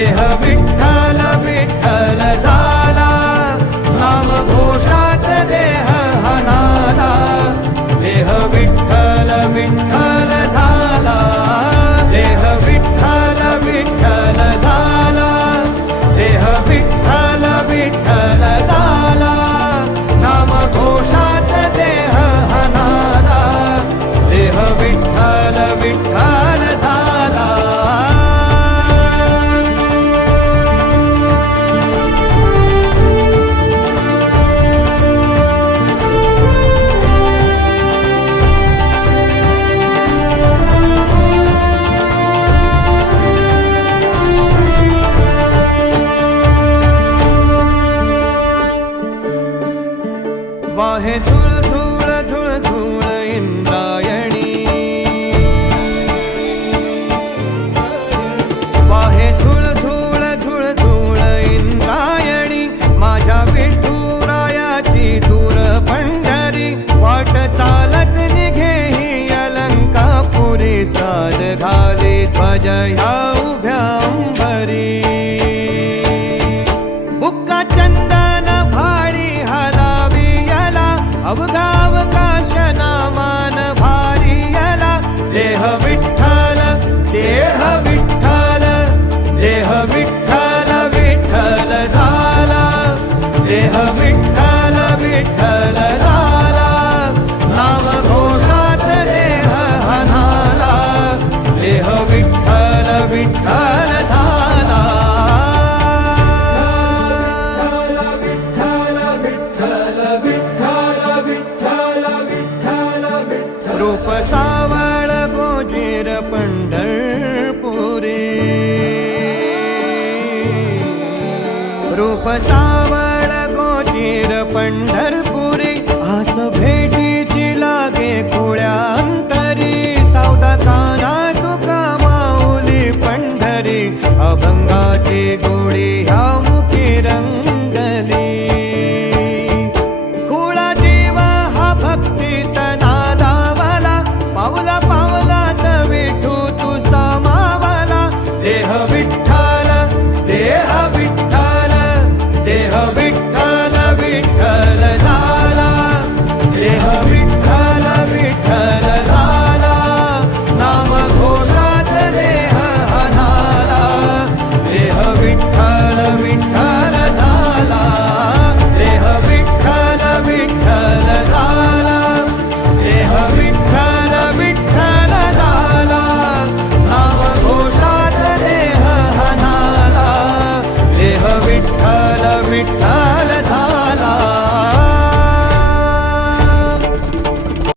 देह विठ्ठल विठ्ठल झाला, नामघोषात देह हनाला. देह विठ्ठल विठ्ठल झाला, देह विठ्ठल विठ्ठल झाला, देह विठ्ठल विठ्ठल झाला, नामघोषात देह हनाला. देह विठ्ठल विठ्ठल झाला. वाहे झुळ झुळ झुळ झुळ इंद्रायणी, वाहे झुळ झुळ झुळ झुळ इंद्रायणी. माझ्या विठुरायाची दूर पंढरी, वाट चालत निघे ही अलंकापुरी. साद घाली ध्वज ह्या उभ्या अंबरी, बुक्का चंदन भाडी हलावी याला, अवघावकाश नामान भारी याला. देह विठ्ठल देह विठ्ठल, देह विठ्ठल विठ्ठल झाला, देह विठ्ठल विठ्ठल झाला, नामघोषात देह हनाला. देह विठ्ठल विठ्ठल झाला. रूप सावळ गोजीर पंढरपुरी, रूप सावळ गोजीर पंढरपुरी. आस भेटीची लागे खुळ्या अंतरी, सावधा काना तुका माऊली पंढरी. अभंगाची गोडी ह्या मुखी रंगली, खुळा जीव हा भक्तीत नादावला. पावला पावलात विठू तू सामावला. देह विठ्ठल देह विठ्ठल, देह विठ्ठल विठ्ठल झाला, देह विठ्ठल विठ्ठल झाला, नामघोषात देह हनाला. देह विठ्ठल विठ्ठल झाला, देह विठ्ठल विठ्ठल झाला, देह विठ्ठल विठ्ठल झाला, नामघोषात देह हनाला. देह विठ्ठल विठ्ठल